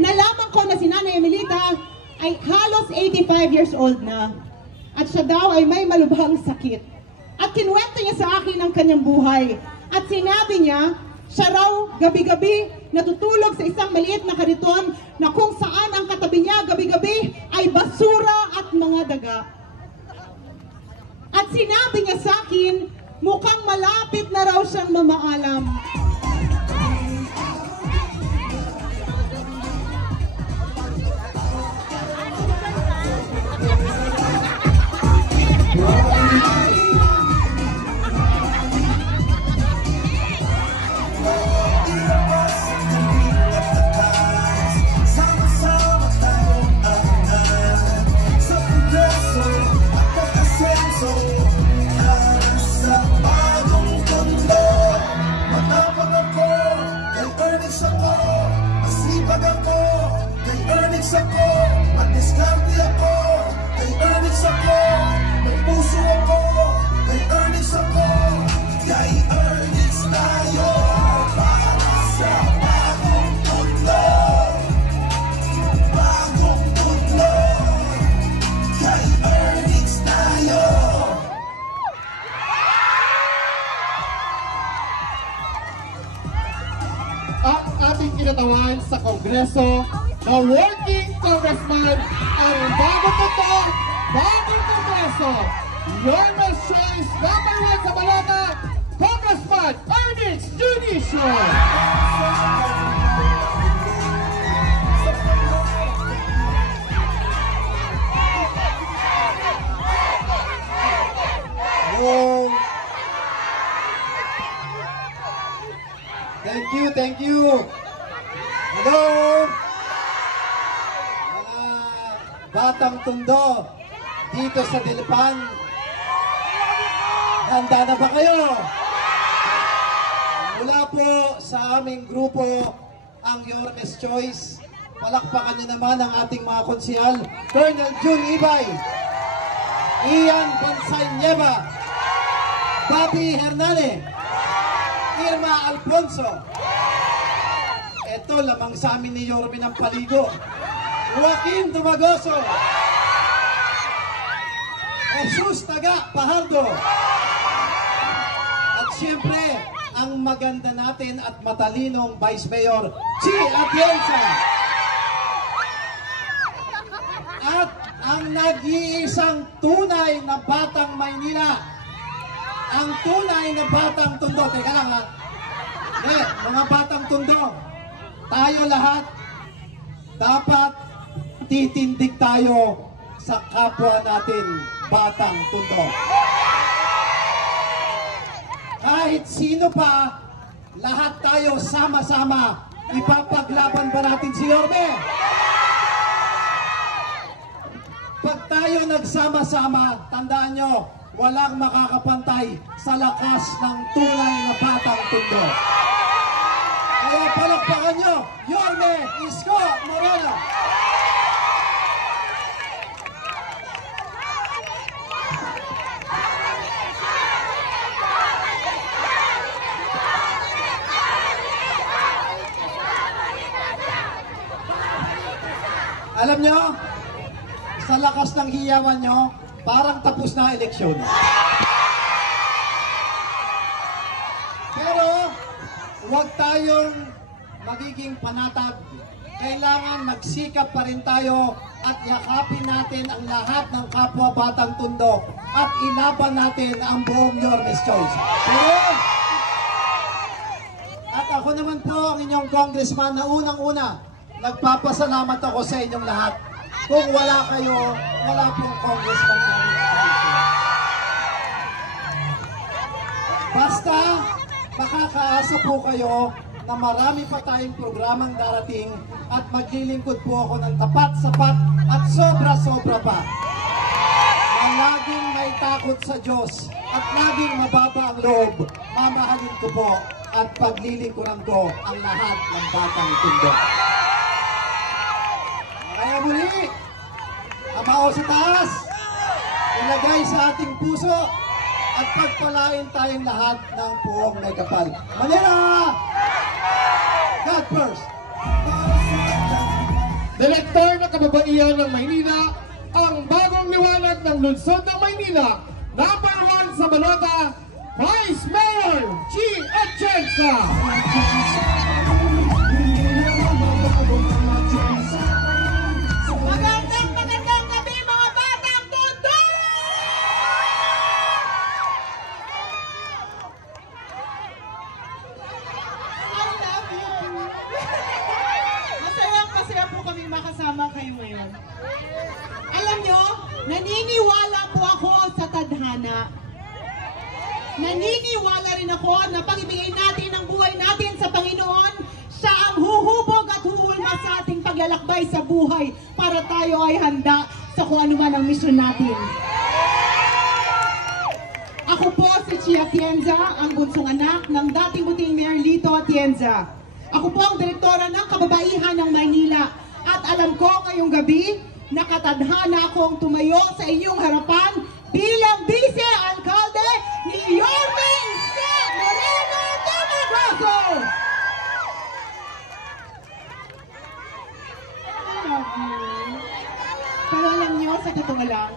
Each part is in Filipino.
nalaman ko na si Nanay Emilita ay halos 85 years old na. At siya daw ay may malubhang sakit. At kinuwento niya sa akin ang kanyang buhay. At sinabi niya, siya raw gabi-gabi natutulog sa isang maliit na kariton na kung saan ang katabi niya gabi-gabi ay basura at mga daga. At sinabi niya sa akin, mukhang malapit na raw siyang mamaalam. At ating kinatawan sa Kongreso, the working congressman, ang bagong totoo, bagong Kongreso, your best choice, number 1 sa Balata, Congressman Ernix Junicio. Thank you. Hello. Mga batang tundo dito sa Dilipan. Handa na ba kayo? Mula po sa aming grupo, ang Your Best Choice, palakpakan niyo naman ang ating mga konsyal, Colonel June Ibay, Ian Bansay Nieva, Bobby Hernane, Irma Alfonso. Ito lamang sa amin ni Yorme ng Paligo, Joaquin Dumagoso, Jesus Taga Pahardo, at siyempre ang maganda natin at matalinong Vice Mayor Chi Atienza, at ang nag-iisang tunay na batang Maynila, ang tunay na batang Tondo. Teka lang ha, mga batang Tondo, tayo lahat dapat titindig tayo sa kapwa natin batang Tondo. Kahit sino pa, lahat tayo sama-sama, ipapaglaban ba natin si Yorme? Pag tayo nagsama-sama, tandaan nyo, walang makakapantay sa lakas ng tunay na batang Tondo. Kaya palakpakan nyo, Yorme Isko Moreno. Alam nyo, sa lakas ng hiyawan nyo, parang tapos na eleksyon. Pero, huwag tayong magiging panatag. Kailangan magsikap pa rin tayo at yakapin natin ang lahat ng kapwa batang Tondo at ilaban natin ang buong Yorme's Choice. Pero, at ako naman po ang inyong congressman na unang-una, nagpapasalamat ako sa inyong lahat. Kung wala kayo, wala pong congressman namin. Basta, makakaasa po kayo na marami pa tayong programang darating at maglilingkod po ako ng tapat, sapat at sobra-sobra pa. Na laging may takot sa Diyos at laging mababa ang loob, mamahalin ko po at paglilingkuran ko ang lahat ng batang Tondo. Kaya muli, amao sa taas, ilagay sa ating puso at pagpalain tayong lahat ng buong may kapal. Manila! God first! Direktor ng Kababaihan ng Maynila, ang bagong liwanag ng lungsod ng Maynila, number 1 sa balota, Vice Mayor G. Atienza. Magandang gabi mga batang tondo! I love you! Masaya po kami makasama kayo ngayon. Alam nyo, naniniwala po ako sa tadhana. Naniniwala rin ako na pag-ibigay natin ang buhay natin sa Panginoon, siya ang huhubog at huhulma sa ating paglalakbay sa buhay para tayo ay handa sa kung ano man ang misyon natin. Ako po si Chia Atienza, ang bunsong anak ng dating buting Mayor Lito Atienza. Ako po ang direktora ng Kababaihan ng Maynila at alam ko ngayong gabi nakatadhana akong tumayo sa inyong harapan bilang Vice-Alcalde ni Yorme Iska Moreno Tumagoso! I love you. Pero alam niyo, sa totoo lang,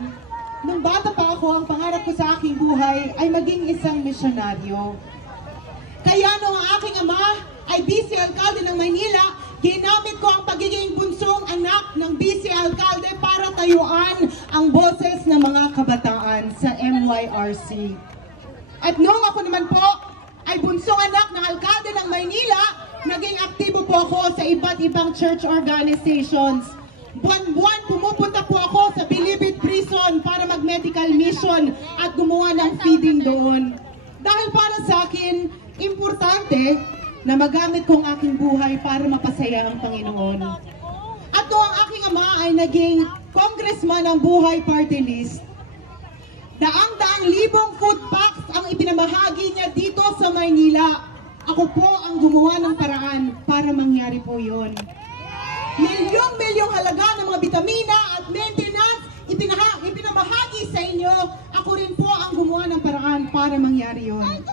nung bata pa ako, ang pangarap ko sa aking buhay ay maging isang misyonaryo. Kaya nung ang aking ama ay Vice-Alcalde ng Maynila, ginamit ko ang pagiging bunsong anak ng Vice-Alcalde para tayuan ang boses ng mga kabataan sa MYRC. At nung ako naman po ay bunsong anak ng Alkalde ng Maynila, naging aktibo po ako sa iba't ibang church organizations. Buwan-buwan pumupunta po ako sa Bilibid Prison para mag-medical mission at gumawa ng feeding doon. Dahil para sa akin, importante na magamit ko ang aking buhay para mapasaya ang Panginoon. At noong ang aking ama ay naging congressman ng Buhay Party List, daang-daang libong food packs ang ipinamahagi niya dito sa Maynila. Ako po ang gumawa ng paraan para mangyari po yun. Milyong-milyong halaga ng mga bitamina at maintenance ipinamahagi sa inyo. Ako rin po ang gumawa ng paraan para mangyari yun.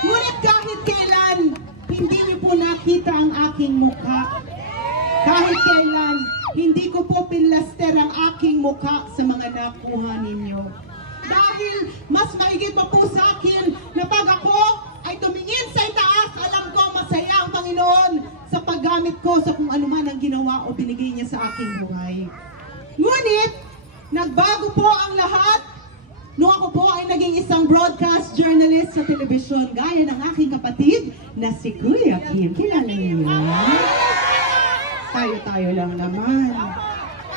Ngunit kahit kailan, hindi niyo po nakita ang aking mukha. Kahit kailan, hindi ko po pinlaster ang aking mukha sa mga nakuha ninyo. Dahil mas mahigit pa po sa akin na pag ako ay tumingin sa itaas, alam ko masaya ang Panginoon sa paggamit ko sa kung ano man ang ginawa o binigay niya sa aking buhay. Ngunit, nagbago po ang lahat nung ako po ay naging isang broadcast journalist sa telebisyon, gaya ng aking kapatid na si Kuya Kim. Kilala niyo yan? Tayo-tayo lang naman.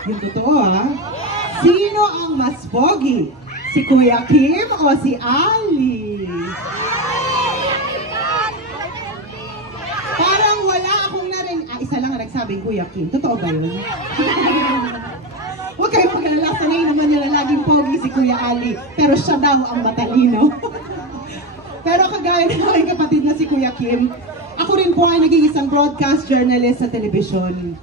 Yung totoo ha? Sino ang mas pogi? Si Kuya Kim o si Ali? Parang wala akong narinig. Isa lang ang nagsabing Kuya Kim. Totoo ba yun? Huwag kayong mag-alala, sanay naman nila laging pogi si Kuya Ali, pero siya daw ang matalino. Pero kagaya ng aking kapatid na si Kuya Kim, ako rin po ay naging isang broadcast journalist sa telebisyon.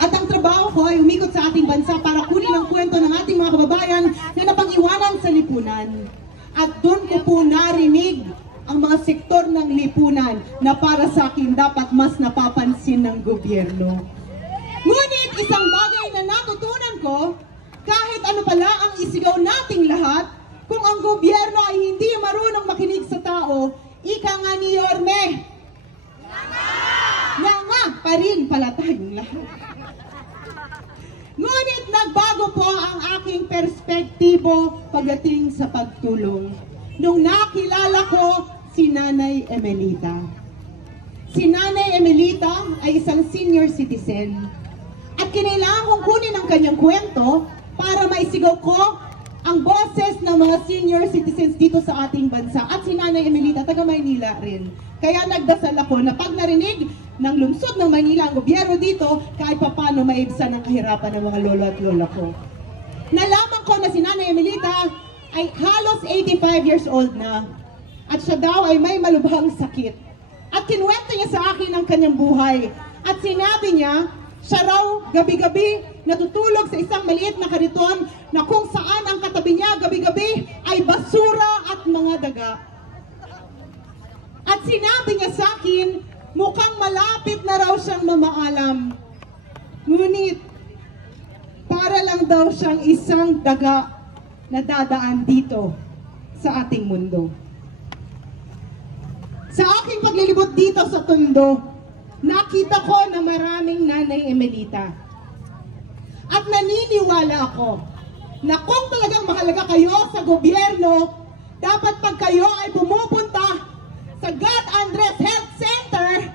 At ang trabaho ko ay umikot sa ating bansa para kunin ang kwento ng ating mga kababayan na napag-iwanan sa lipunan. At doon ko po narinig ang mga sektor ng lipunan na para sa akin dapat mas napapansin ng gobyerno. Ngunit isang bagay na natutunan ko, kahit ano pala ang isigaw nating lahat, kung ang gobyerno ay hindi marunong makinig sa tao, ika nga ni Yorme, nga pa rin pala tayong lahat. Ngunit nagbago po ang aking perspektibo pagdating sa pagtulong. Nung nakilala ko si Nanay Emelita. Si Nanay Emelita ay isang senior citizen. At kinailangan kong kunin ang kanyang kwento para maisigaw ko ang boses ng mga senior citizens dito sa ating bansa. At si Nanay Emelita, taga Maynila rin. Kaya nagdasal ako na pag narinig ng lungsod ng Maynila ang gobyerno dito, kahit papano maibsan ang kahirapan ng mga lolo at lola ko. Nalaman ko na si Nanay Emelita ay halos 85 years old na. At siya daw ay may malubhang sakit. At kinuwento niya sa akin ang kanyang buhay. At sinabi niya, siya raw gabi-gabi natutulog sa isang maliit na kariton na kung saan ang katabi niya gabi-gabi ay basura at mga daga. At sinabi niya sa akin, mukhang malapit na raw siyang mamaalam. Ngunit daw siyang isang daga na dadaan dito sa ating mundo. Sa aking paglilibot dito sa Tondo, nakita ko na maraming Nanay Emelita. At naniniwala ako na kung talagang mahalaga kayo sa gobyerno, dapat pag kayo ay pumupunta sa God Andres Health Center,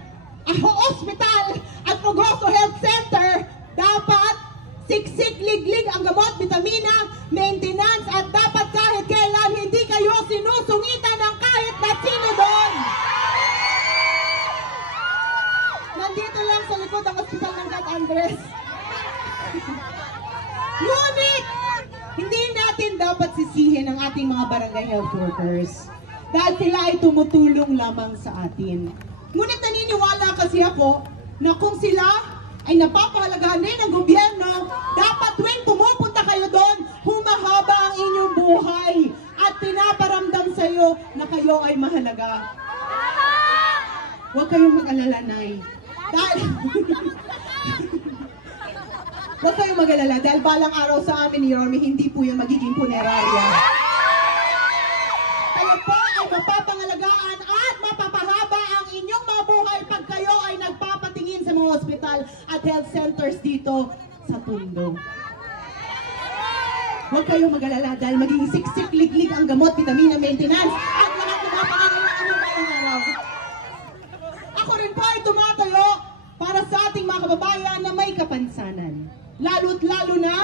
Hospital at Mogoso Health Center, dapat siksik, liglig ang gamot, vitamina, maintenance, at dapat kahit kailan hindi kayo sinusungitan ng kahit na sino doon. Nandito lang sa likod ang ospital ng God Andres. Ngunit, hindi natin dapat sisihin ang ating mga barangay health workers dahil sila ay tumutulong lamang sa atin. Ngunit naniniwala kasi ako na kung sila ay napapahalagahan din ng gobyerno, dapat tuwing pumupunta kayo doon, humahaba ang inyong buhay at pinaparamdam sa iyo na kayo ay mahalaga. Huwag kayong mag-alala, Nay. Huwag kayong mag-alala dahil balang araw sa amin ni Yorme, hindi po yung magiging punerarya. Kayo po ay mapapangalagaan at mapapahaba ang inyong mga buhay pag kayo ay nagpapatingin sa mga ospital at health centers dito sa Tondo. Huwag kayong mag-alala dahil magiging siksik, liglig ang gamot, vitamina, maintenance at lahat ng mga pangangailangan ng balang araw. Ako rin po ay tumatayo para sa ating mga kababayan na may kapansanan. Lalo't lalo na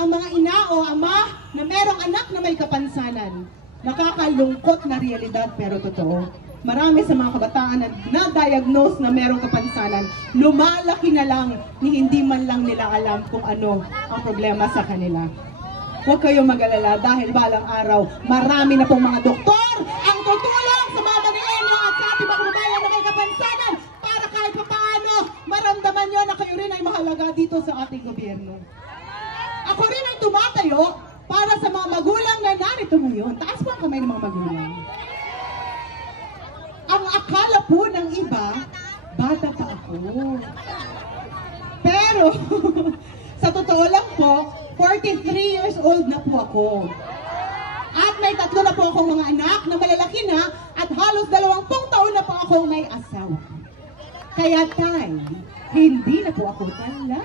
ang mga ina o ama na merong anak na may kapansanan. Nakakalungkot na realidad pero totoo. Marami sa mga kabataan na na-diagnose na merong kapansanan, lumalaki na lang ni hindi man lang nila alam kung ano ang problema sa kanila. Huwag kayong mag-alala dahil balang araw, marami na pong mga doktor ang tutulong sa mga Manileño at sa ating mga kababayan na may kapansanan para kahit paano maramdaman nyo na kayo rin ay mahalaga dito sa ating gobyerno. Ako rin ay tumatayo para sa mga magulang na narito ngayon. Taas po ang kamay ng mga magulang. Ang akala po ng iba, bata pa ako. Pero, sa totoo lang po, 43 years old na po ako. At may 3 na po akong mga anak na malalaki na at halos 20 taon na po akong may asawa. Kaya tay, hindi na po ako talaga.